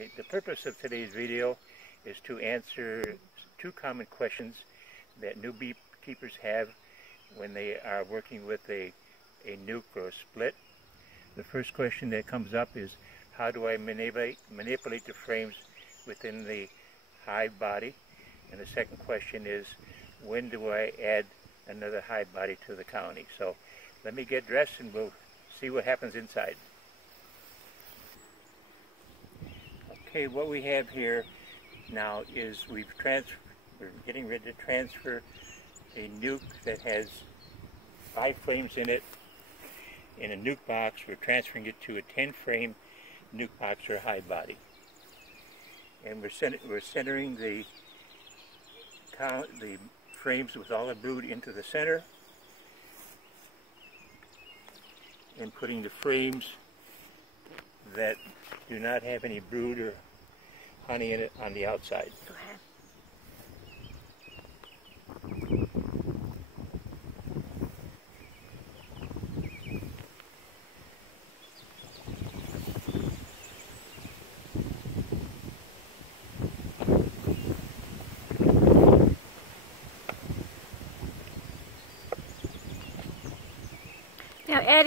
Okay, the purpose of today's video is to answer two common questions that new beekeepers have when they are working with a nuke or a split. The first question that comes up is, how do I manipulate the frames within the hive body? And the second question is, when do I add another hive body to the colony? So let me get dressed and we'll see what happens inside. Okay, what we have here now is we're getting ready to transfer a nuke that has 5 frames in it in a nuke box. We're transferring it to a 10-frame nuke box or hive body. And we're centering the frames with all the brood into the center and putting the frames that do not have any brood or honey in it on the outside. Okay. Now, Ed,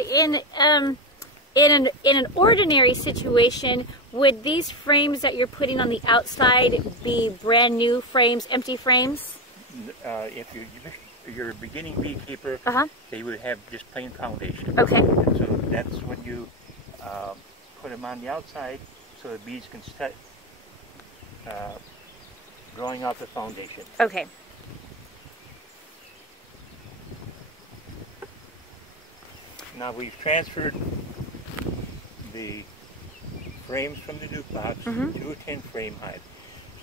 in an ordinary situation, would these frames that you're putting on the outside be brand new frames, empty frames? If you're a beginning beekeeper, they would have just plain foundation. Okay. And so that's when you put them on the outside so the bees can start growing out the foundation. Okay. Now we've transferred the frames from the nuke box to a 10-frame hive.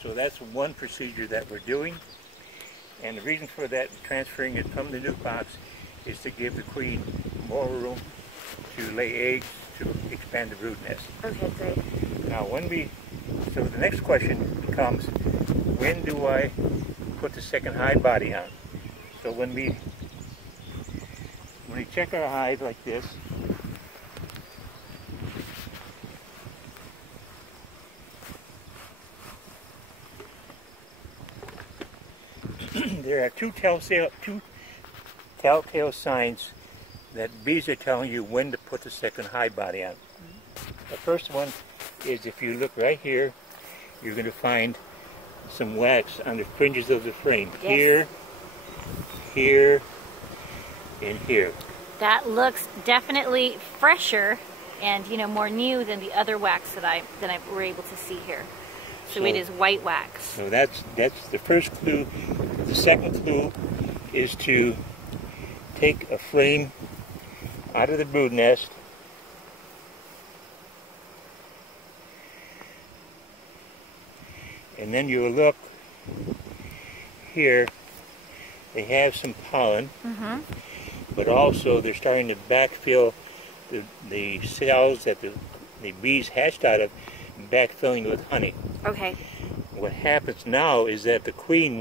So that's one procedure that we're doing. And the reason for that, transferring it from the nuke box, is to give the queen more room to lay eggs to expand the brood nest. Okay, great. Now so the next question becomes, when do I put the second hive body on? So when we check our hive like this, there are two telltale signs that bees are telling you when to put the second hive body on. The first one is, if you look right here, you're going to find some wax on the fringes of the frame. Yes. Here, here, and here. That looks definitely fresher and, more new than the other wax that I were able to see here. So it is white wax. So that's the first clue. The second clue is to take a frame out of the brood nest and then you look here. They have some pollen, but also they're starting to backfill the cells that the bees hatched out of, backfilling with honey. Okay. What happens now is that the queen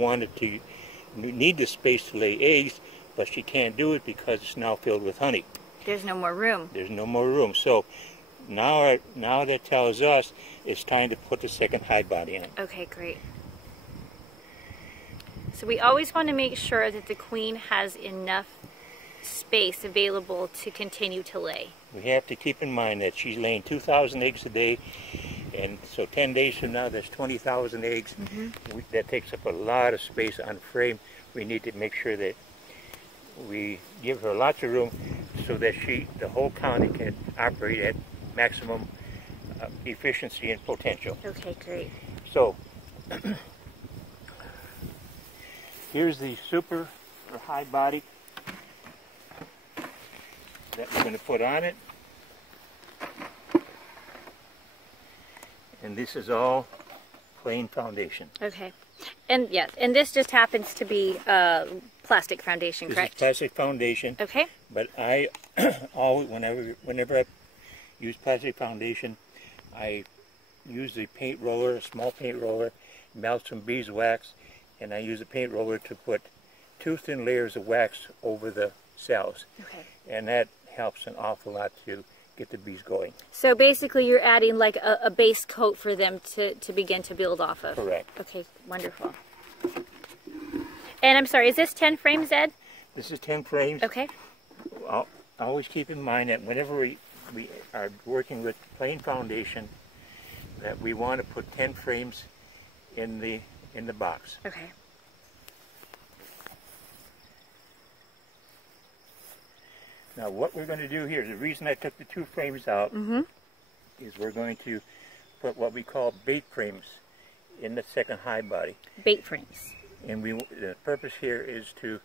need the space to lay eggs, but she can't do it because it's now filled with honey. There's no more room. There's no more room. So now that tells us it's time to put the second hive body on. Okay, great. So we always want to make sure that the queen has enough space available to continue to lay. We have to keep in mind that she's laying 2,000 eggs a day, and so 10 days from now there's 20,000 eggs. That takes up a lot of space on frame. We need to make sure that we give her lots of room so that the whole colony can operate at maximum efficiency and potential. Okay, great. So here's the super or hive body that we're going to put on it. And this is all plain foundation. Okay. And yes, and this just happens to be plastic foundation, correct? This is plastic foundation. Okay. But I always, whenever I use plastic foundation, I use the paint roller, a small paint roller, melt some beeswax, and I use a paint roller to put 2 thin layers of wax over the cells. Okay. And that helps an awful lot to get the bees going. So basically you're adding like a base coat for them to begin to build off of. Correct. Okay, wonderful. And I'm sorry, is this 10 frames, Ed? This is 10 frames. Okay. I'll always keep in mind that whenever we are working with plain foundation, that we want to put 10 frames in the box. Okay. Now what we're going to do here, the reason I took the 2 frames out is we're going to put what we call bait frames in the second hive body. Bait frames. And the purpose here is to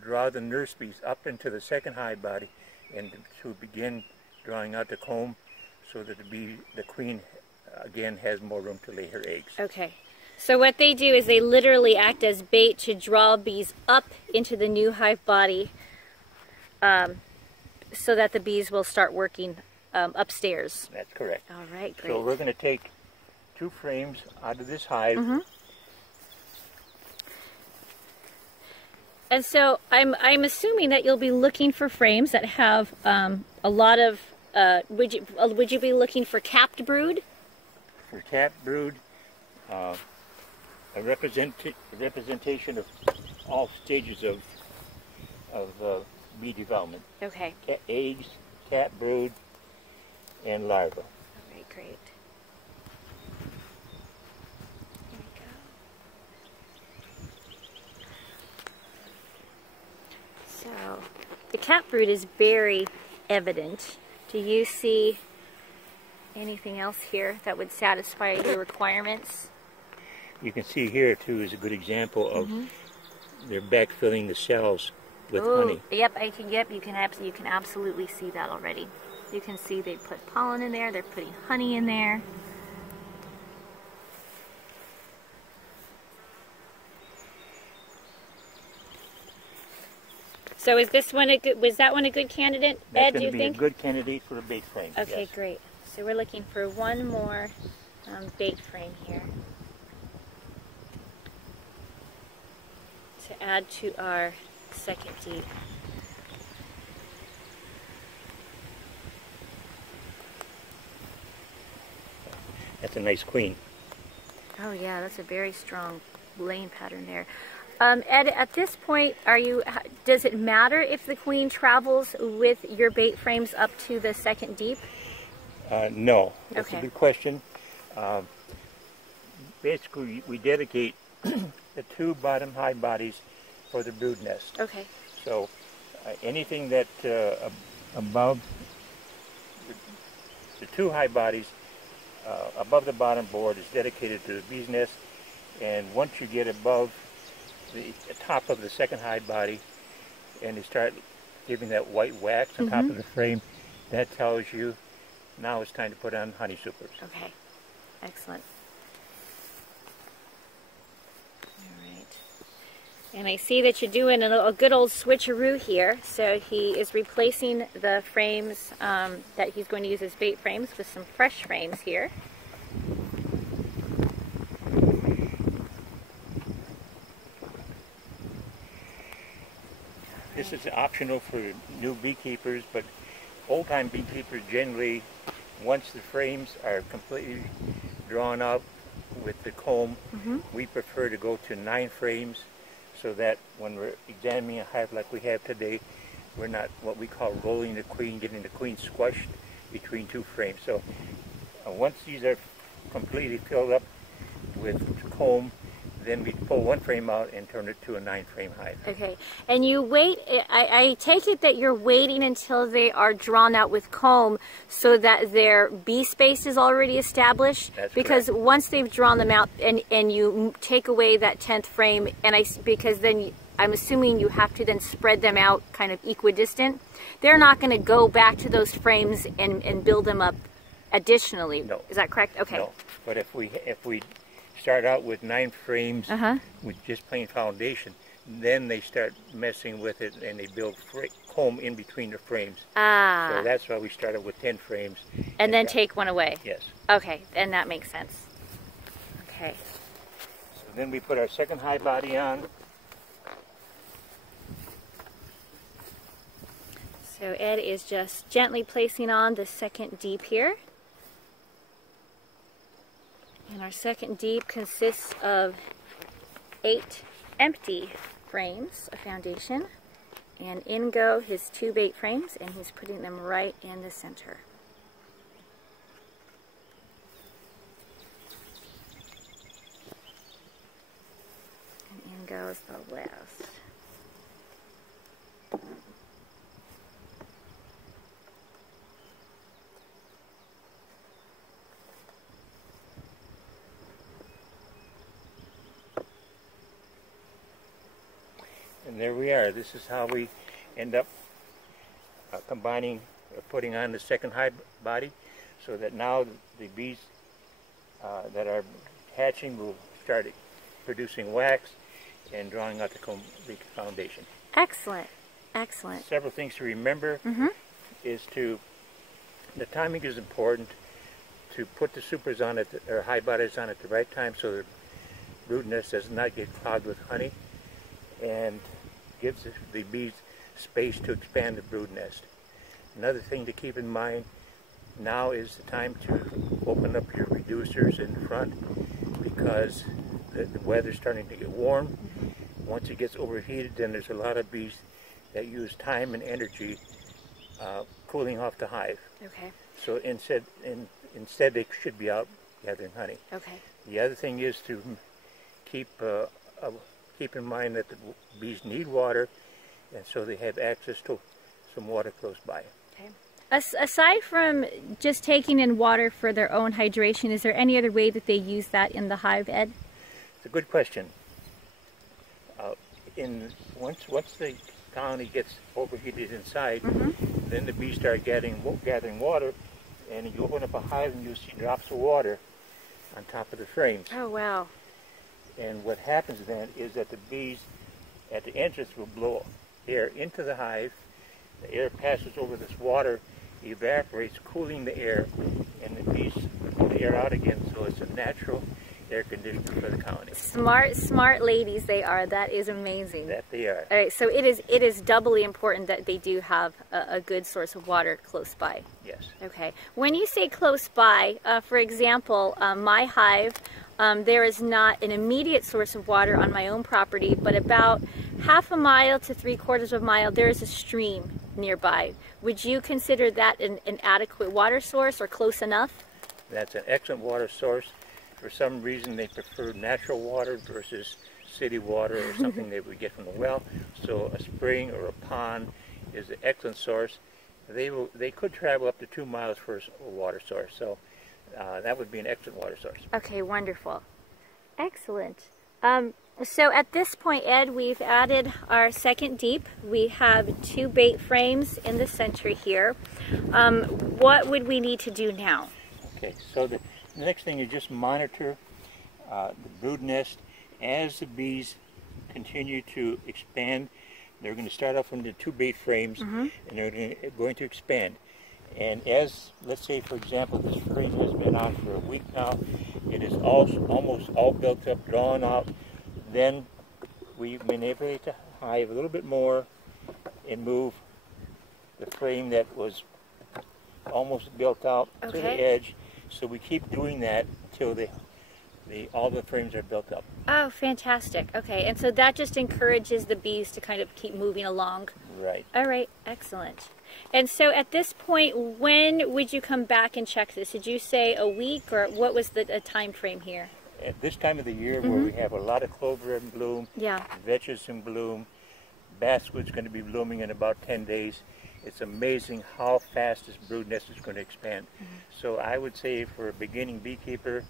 draw the nurse bees up into the second hive body and to begin drawing out the comb so that the queen again has more room to lay her eggs. Okay. So what they do is they literally act as bait to draw bees up into the new hive body so that the bees will start working upstairs. That's correct. All right, great. So we're going to take 2 frames out of this hive. And so I'm assuming that you'll be looking for frames that have a lot of. Would you be looking for capped brood? For capped brood, a representation of all stages of bee development. Okay. Eggs, capped brood, and larvae. All right, great. Here we go. So the capped brood is very evident. Do you see anything else here that would satisfy your requirements? You can see here too is a good example of they're backfilling the cells with honey. Yep, you can absolutely see that already. You can see they put pollen in there, they're putting honey in there. So is this one was that one a good candidate, Ed, do you think? That's going to be a good candidate for a bait frame. Okay, yes. Great. So we're looking for one more bait frame here to add to our second deep. That's a nice queen. Oh yeah, that's a very strong laying pattern there. Ed, at this point, does it matter if the queen travels with your bait frames up to the second deep? No, that's Okay. a good question. Basically, we dedicate the 2 bottom hive bodies for the brood nest. Okay. So anything that above the 2 hive bodies above the bottom board is dedicated to the bee's nest, and once you get above the top of the second hive body and you start giving that white wax on top of the frame, that tells you now it's time to put on honey supers. Okay, excellent. All right. And I see that you're doing a good old switcheroo here. So he is replacing the frames that he's going to use as bait frames with some fresh frames here. This is optional for new beekeepers, but old-time beekeepers generally, once the frames are completely drawn out with the comb, we prefer to go to 9 frames so that when we're examining a hive like we have today, we're not what we call rolling the queen, getting the queen squashed between 2 frames. So once these are completely filled up with comb, then we pull 1 frame out and turn it to a 9-frame hive. Okay, and you wait, I take it that you're waiting until they are drawn out with comb so that their bee space is already established? That's because correct. Once they've drawn them out and you take away that 10th frame, because then I'm assuming you have to then spread them out kind of equidistant, they're not going to go back to those frames and build them up additionally. No. Is that correct? Okay. No, but if we start out with 9 frames with just plain foundation, then they start messing with it and they build comb in between the frames. So that's why we started with 10 frames. And then take 1 away? Yes. Okay, and that makes sense. Okay. So then we put our second hive body on. So Ed is just gently placing on the second deep here. And our second deep consists of 8 empty frames of foundation. And in go his 2 bait frames, and he's putting them right in the center. And in goes the last. And there we are. This is how we end up combining, putting on the second hive body, so that now the bees that are hatching will start producing wax and drawing out the foundation. Excellent, excellent. Several things to remember is the timing is important, to put the supers on it, or hive bodies on at the right time, so the brood nest does not get clogged with honey, and gives the bees space to expand the brood nest. Another thing to keep in mind, now is the time to open up your reducers in front, because the weather's starting to get warm. Once it gets overheated, then there's a lot of bees that use time and energy cooling off the hive. Okay. So instead they should be out gathering honey. Okay. The other thing is to keep in mind that the bees need water, and so they have access to some water close by. Okay. Aside from just taking in water for their own hydration, is there any other way that they use that in the hive, Ed? It's a good question. Once the colony gets overheated inside, then the bees start gathering water, and you open up a hive and you see drops of water on top of the frames. Oh, wow. And what happens then is that the bees at the entrance will blow air into the hive. The air passes over this water, evaporates, cooling the air, and the bees pull the air out again, so it's a natural air conditioner for the colony. Smart ladies they are. That is amazing. That they are. All right, so it is doubly important that they do have a good source of water close by. Yes. Okay. When you say close by, for example, my hive, there is not an immediate source of water on my own property, but about half a mile to 3/4 of a mile, there is a stream nearby. Would you consider that an adequate water source, or close enough? That's an excellent water source. For some reason, they prefer natural water versus city water or something they would get from the well. So a spring or a pond is an excellent source. They could travel up to 2 miles for a water source. So that would be an excellent water source. Okay, wonderful. Excellent. So at this point, Ed, we've added our second deep. We have 2 bait frames in the center here. What would we need to do now? Okay, so the next thing is just monitor the brood nest. As the bees continue to expand, they're going to start off from the 2 bait frames, and they're going to expand. And as, let's say, for example, this frame has been on for a week now, it is almost all built up, drawn out. Then we manipulate the hive a little bit more and move the frame that was almost built out to the edge. So we keep doing that till all the frames are built up. Oh, fantastic. Okay, and so that just encourages the bees to kind of keep moving along. Right. All right, excellent. And so at this point, when would you come back and check this? Did you say a week, or what was the time frame here? At this time of the year, where we have a lot of clover in bloom, vetches in bloom, basswood's going to be blooming in about 10 days. It's amazing how fast this brood nest is going to expand. So I would say for a beginning beekeeper,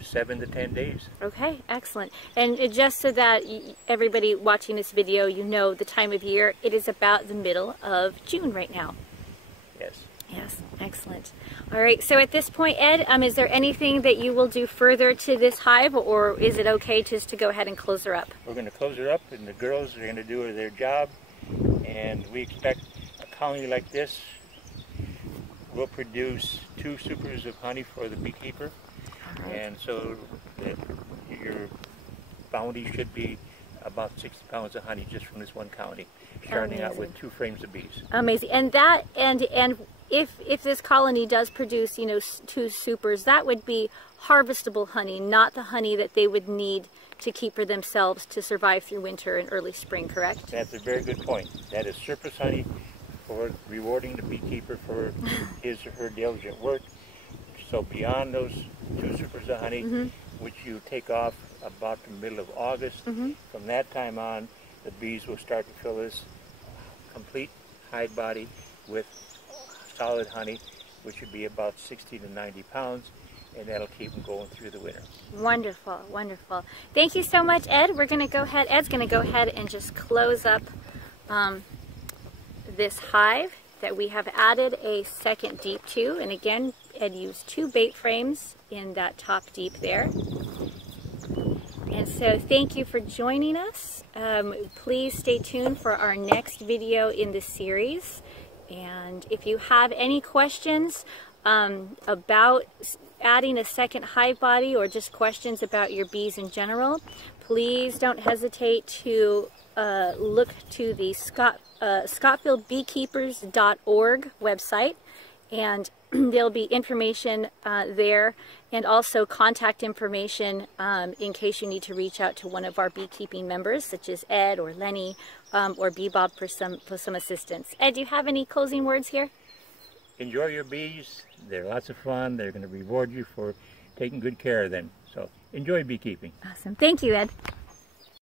7 to 10 days. Okay, excellent. And just so that everybody watching this video, you know the time of year, it is about the middle of June right now. Yes. Yes, excellent. All right, so at this point, Ed, is there anything that you will do further to this hive, or is it okay just to go ahead and close her up? We're going to close her up, and the girls are going to do their job, and we expect a colony like this will produce 2 supers of honey for the beekeeper. And so your bounty should be about 60 pounds of honey just from this one county, starting out with 2 frames of bees. Amazing. And that, and if this colony does produce, you know, 2 supers, that would be harvestable honey, not the honey that they would need to keep for themselves to survive through winter and early spring, correct? That's a very good point. That is surplus honey for rewarding the beekeeper for his or her diligent work. So beyond those 2 supers of honey, which you take off about the middle of August, from that time on, the bees will start to fill this complete hive body with solid honey, which would be about 60 to 90 pounds, and that'll keep them going through the winter. Wonderful, wonderful. Thank you so much, Ed. We're going to go ahead, Ed's going to go ahead and just close up this hive that we have added a second deep to. And again, Ed used 2 bait frames in that top deep there. And so thank you for joining us. Please stay tuned for our next video in the series. And if you have any questions about adding a second hive body, or just questions about your bees in general, please don't hesitate to look to the ScottvilleBeekeepers.org website, and there'll be information there, and also contact information in case you need to reach out to one of our beekeeping members, such as Ed or Lenny or Bee Bob for some assistance. Ed, do you have any closing words here? Enjoy your bees. They're lots of fun. They're going to reward you for taking good care of them. So enjoy beekeeping. Awesome. Thank you, Ed.